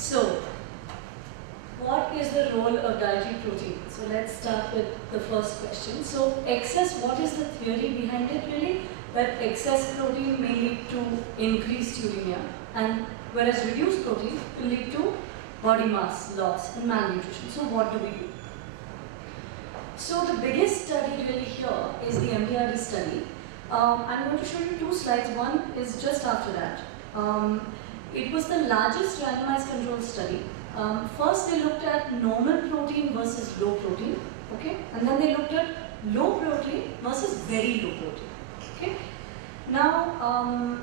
So, what is the role of dietary protein? So let's start with the first question. So excess, what is the theory behind it really? That excess protein may lead to increased uremia, and whereas reduced protein will lead to body mass loss and malnutrition. So what do we do? So the biggest study really here is the MDRD study. I'm going to show you two slides. One is just after that. It was the largest randomized control study. First they looked at normal protein versus low protein, okay? And then they looked at low protein versus very low protein, okay? Now,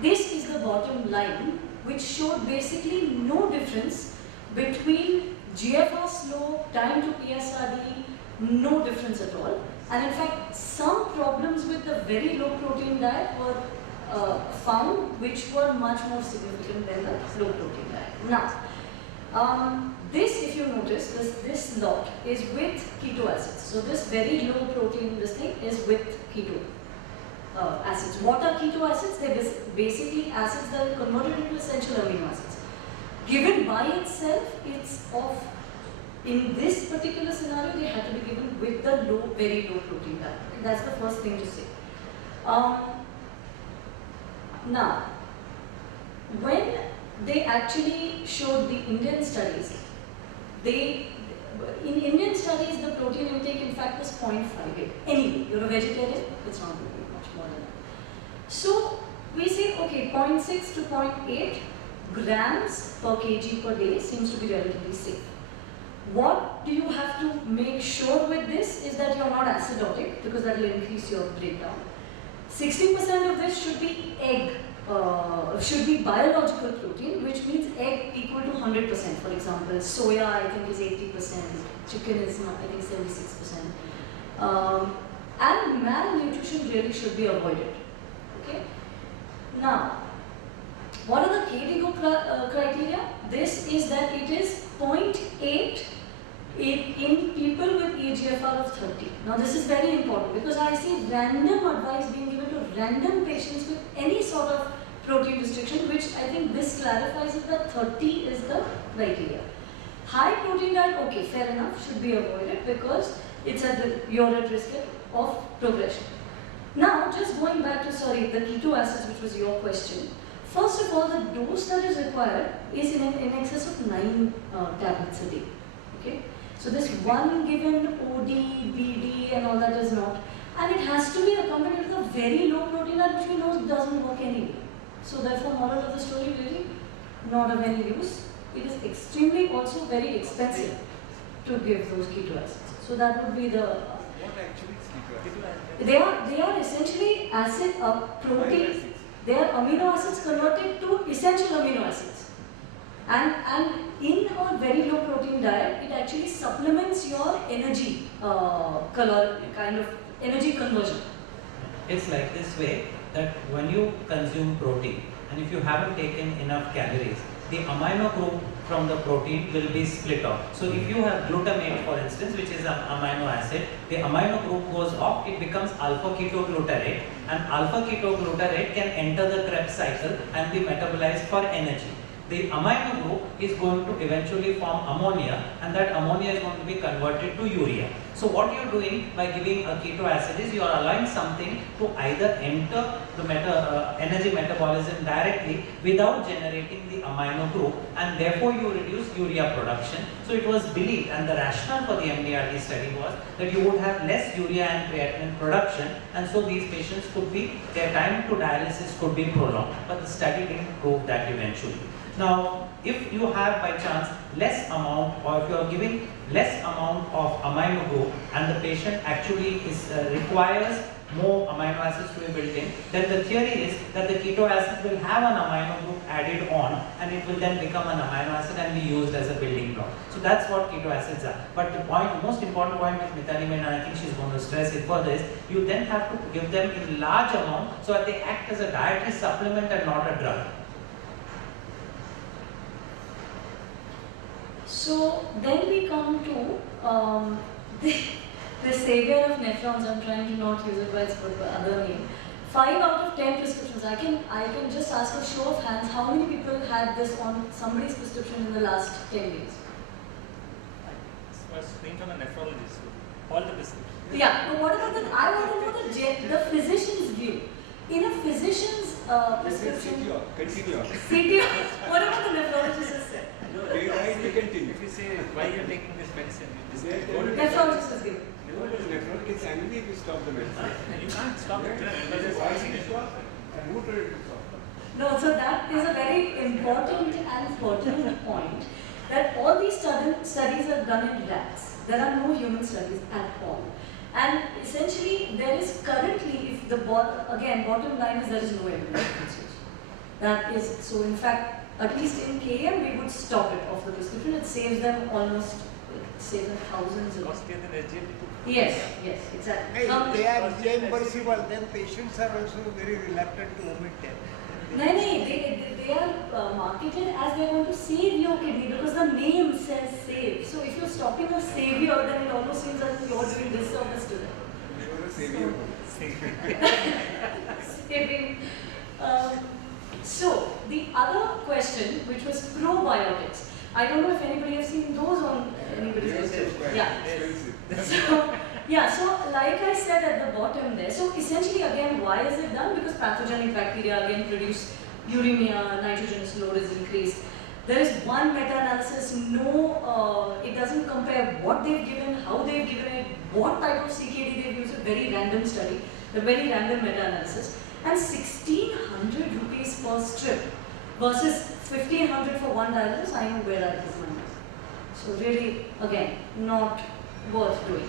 this is the bottom line, which showed basically no difference between GFR slope, time to PSRD, no difference at all. And in fact, some problems with the very low protein diet were found, which were much more significant than the low protein diet. Now, this, if you notice, this lot is with keto acids. So this very low protein, this thing is with keto acids. What are keto acids? They're basically acids that are converted into essential amino acids. Given by itself, it's of, in this particular scenario, they had to be given with the very low protein diet. That's the first thing to say. Now, when they actually showed the Indian studies, in Indian studies the protein intake in fact was 0.58. Anyway, you're a vegetarian, it's not going to be much more than that. So we say, okay, 0.6 to 0.8 grams per kg per day seems to be relatively safe. What do you have to make sure with this is that you're not acidotic, because that will increase your breakdown. 60% of this should be egg, should be biological protein, which means egg equal to 100%. For example, soya I think is 80%, chicken is I think 76%. And malnutrition really should be avoided. Okay. Now, what are the KDIGO criteria? This is that it is 0.8 in people with eGFR of 30. Now this is very important because I see random advice being given to random patients with any sort of protein restriction, which I think this clarifies it that 30 is the criteria. High protein diet, okay, fair enough, should be avoided because it's you're at risk of progression. Now, just going back to, sorry, the keto acids, which was your question. First of all, the dose that is required is in excess of 9 tablets a day. Okay? So this one given OD, BD and all that is not. And it has to be accompanied with a very low protein diet, which we know doesn't work anyway. So therefore, moral of the story really not of any use. It is extremely also very expensive to give those keto acids. So that would be the... What actually is keto acids? They are essentially protein. They are amino acids converted to essential amino acids. And in a very low protein diet, it actually supplements your energy, kind of energy conversion. It's like this way that when you consume protein and if you haven't taken enough calories, the amino group from the protein will be split off. So if you have glutamate, for instance, which is an amino acid, the amino group goes off, it becomes alpha ketoglutarate, and alpha ketoglutarate can enter the Krebs cycle and be metabolized for energy. The amino group is going to eventually form ammonia, and that ammonia is going to be converted to urea. So what you are doing by giving a keto acid is you are allowing something to either enter the energy metabolism directly without generating the amino group, and therefore you reduce urea production. So it was believed, and the rationale for the MDRD study was that you would have less urea and creatinine production, and so these patients could be, their time to dialysis could be prolonged, but the study didn't prove that eventually. Now, if you have by chance less amount, or if you are giving less amount of amino group and the patient actually requires more amino acids to be built in, then the theory is that the keto acid will have an amino group added on, and it will then become an amino acid and be used as a building block. So that's what keto acids are. But the most important point which Mitali made, and I think she's going to stress it further, is you then have to give them in large amount so that they act as a dietary supplement and not a drug. So then we come to the savior of nephrons. I'm trying to not use it by its other name. 5 out of 10 prescriptions. I can just ask a show of hands, how many people had this on somebody's prescription in the last 10 days? I was being from a nephrologist, so all the prescriptions. Yeah, but what about I want to know the physician's view. In a physician's prescription, Continue. CTO, what about the nephrologist has said? They write to continue. If you say why you are taking this medicine, this Yeah, go to Nephrologist has given. No, but nephrologist gets angry if you stop the medicine. you can't stop it. Why should you stop? And who told you to stop? No, so that is a very important and pertinent point, that all these studies are done in rats. There are no human studies at all. And essentially, there is currently, if the bottom line is there is no evidence. That is, so in fact, at least in KM, we would stop it off the prescription. It saves them almost, saves them thousands of. Costlier than SGLT2. Yes, exactly. If they are reimbursable, then patients are also very reluctant to omit them. No, they are marketed as they want to save your kidney because the name says save. So if you're stopping a savior, then it almost seems as if you're doing disservice to them. You are a savior. Saving. So the other question, which was probiotics, I don't know if anybody has seen those on anybody's Yes, list. quite Yeah. expensive. So, yeah, so like I said at the bottom there, so essentially again, why is it done? Because pathogenic bacteria again produce uremia, nitrogenous load is increased. There is one meta-analysis, it doesn't compare what they've given, how they've given it, what type of CKD they've used, a very random study, a very random meta-analysis, and 1,600 rupees per strip versus 1,500 for one dialysis. I know where I put my money. So really, again, not worth doing.